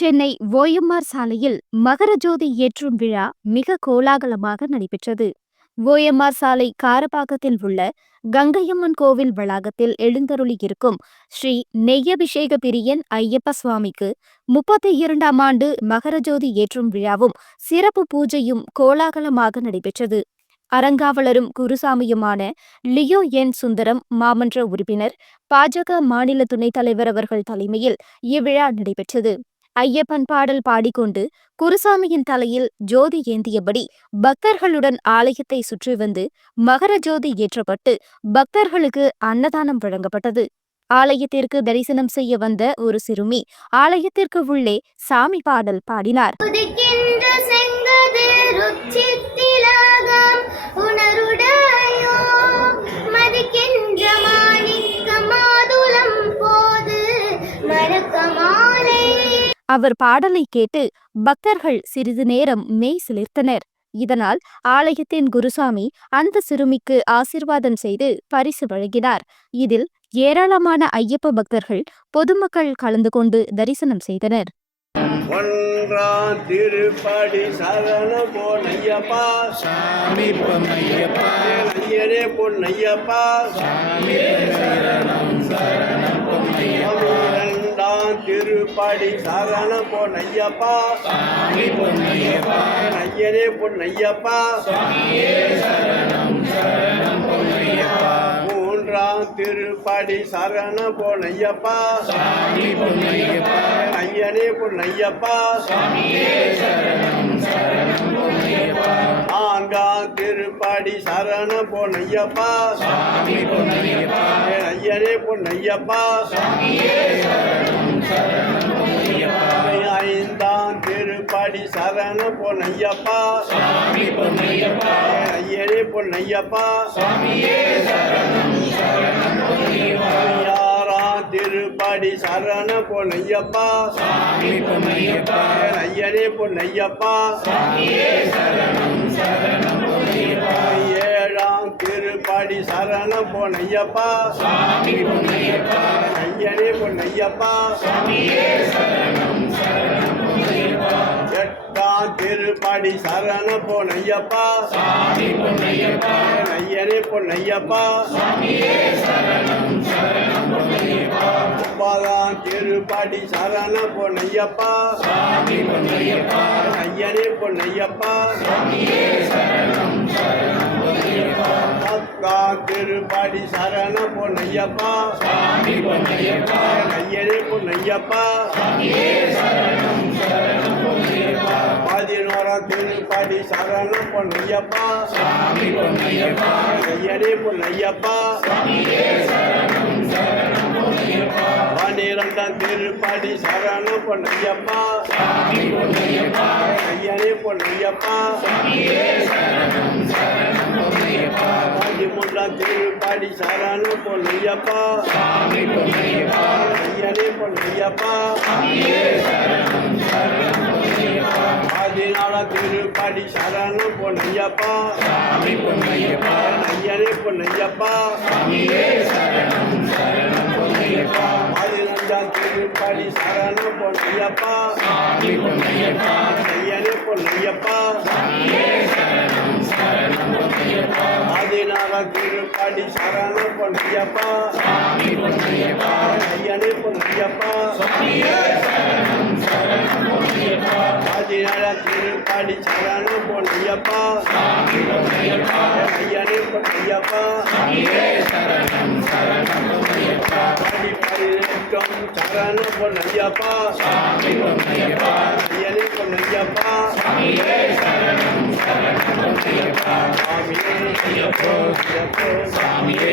Chennai OMR சாலையில் மகரஜோதி ஏற்றும் விழா மிக கோலாகலமாக நடைபெற்றது. ஓஎம்ஆர் சாலை காரபாக்கத்தில் உள்ள கங்கையம்மன் கோவில் வளாகத்தில் எழுந்தருளி இருக்கும் ஸ்ரீ நெய்யபிஷேக பிரியன் ஐயப்ப சுவாமிக்கு முப்பத்தி இரண்டாம் ஆண்டு மகரஜோதி ஏற்றும் விழாவும் சிறப்பு பூஜையும் கோலாகலமாக நடைபெற்றது. அறங்காவலரும் குருசாமியுமான லியோ என் சுந்தரம் மாமன்ற உறுப்பினர் பாஜக மாநில துணைத் தலைவர் அவர்கள் தலைமையில் இவ்விழா நடைபெற்றது. ஐயப்பன் பாடல் பாடிக்கொண்டு குருசாமியின் தலையில் ஜோதி ஏந்தியபடி பக்தர்களுடன் ஆலயத்தை சுற்றி வந்து மகர ஜோதி ஏற்றப்பட்டு பக்தர்களுக்கு அன்னதானம் வழங்கப்பட்டது. ஆலயத்திற்கு தரிசனம் செய்ய வந்த ஒரு சிறுமி ஆலயத்திற்கு உள்ளே சாமி பாடல் பாடினார். அவர் பாடலை கேட்டு பக்தர்கள் சிறிது நேரம் மெய் சிலிர்த்தனர். இதனால் ஆலயத்தின் குருசாமி அந்த சிறுமிக்கு ஆசிர்வாதம் செய்து பரிசு வழங்கினார். இதில் ஏராளமான ஐயப்ப பக்தர்கள் பொதுமக்கள் கலந்து கொண்டு தரிசனம் செய்தனர். ஒன்றாம் திருப்படி சரண பொன்னையப்பா. சாமி பொன்னையப்பா. பொன்னையப்பா. சாமி சரணம் சரணம் பொன்னையப்பா. திருப்படி பொன்னையப்பா சாமி பொன்னையப்பா ஐயனே சரணம் பொன்னையப்பா மூன்றாம் திருப்படி பொன்னையப்பா சாமி பொன்னையப்பா ஐயனே சரணம் பொன்னையப்பா நான்காம் திருப்படி சரண பொன்னையப்பா ஐயனே பொன்னையப்பா ஐந்தாம் திருப்படி சரண பொன்னையப்பா. ஐயனே பொன்னையப்பா. ஆறாம் திருப்படி சரண பொன்னையப்பா. ஐயனே பொன்னையப்பா. ஏழாம் திருப்படி சரண பொன்னையப்பா. ஐயனே பொன்னையப்பா சரணம் எட்டாம் திருப்படி சரண பொன்னையப்பா சாமி ஐயனே பொன்னையப்பா சரணம் சரணம் திருப்படி சரண பொன்னையப்பா சாமி ஐயனே பொன்னையப்பா பத்தாம் திருப்படி சரண பொன்னையப்பா சாமி பொன்னையப்பா ஐயனே பொன்னையப்பா பதினோராம் திருப்படி சரண பொன்னையப்பா சாமி பொன்னையப்பா ஐயனே பொன்னையப்பா சரணம் சரணம் பொன்னையப்பா பன்னிரெண்டாம் திருப்படி சரண பொன்னையப்பா. சாமி பொன்னையப்பா ஐயனே பொன்னையப்பா. சரணம் பொன்னையப்பா பதிமூன்றாம் திருப்படி சரண பொன்னையப்பா. சாமி பொன்னையப்பா ஐயனே பொன்னையப்பா. சரணம் பதினாலாம் திருப்படி சரண பொன்னையப்பா. ஐயனே பொன்னையப்பா. சரணம் சரணம் பொன்னையப்பா பதினஞ்சாம் திருப்படி சரண பொன்னையப்பா சாமி பொன்னையப்பா ஐயனே பொன்னையப்பா சரணம் சரணம் பொன்னையப்பா சாமி பொன்னையப்பா ஐயனே பொன்னையப்பா சரணம் சரணம் பொன்னையப்பா ஐயனே பொன்னையப்பா சரணம் பதினெட்டும் சரண பொன்னையப்பா சாமி பொன்னையப்பா ஐயனே பொன்னையப்பா சரணம் சரணம் சாமியே ஐயப்போ ஐயப்போ. சாமியே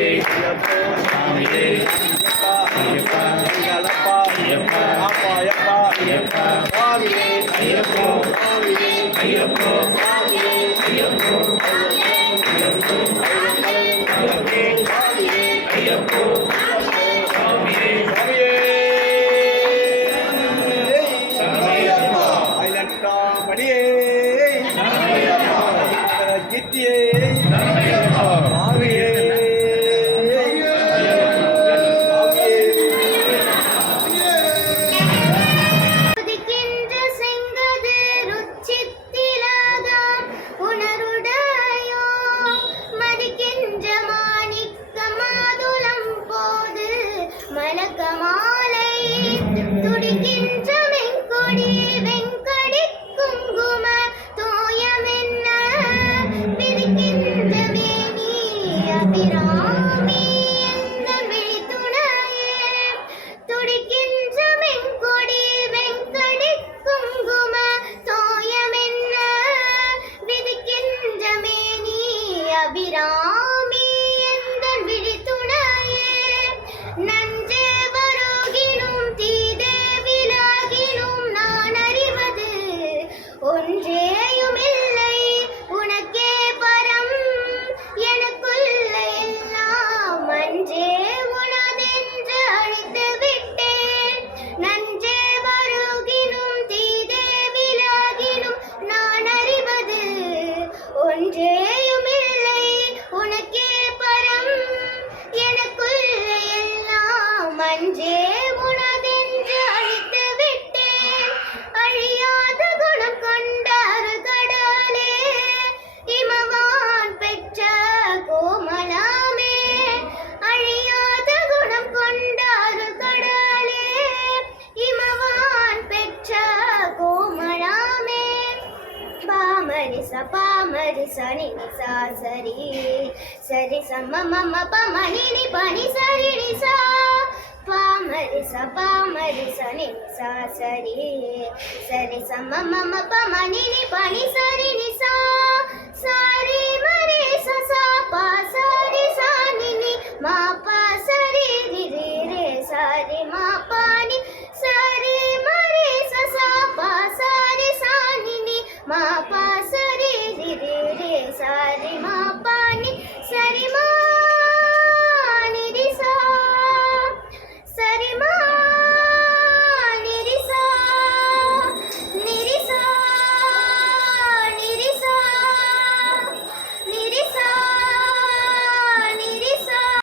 அஞ்சு பா மரி ச நி நி சா சரி. சரி ச ம ம ம ப ம நி நி ப நி சரி நி சா பா மரி ச பா மரி ச நி நி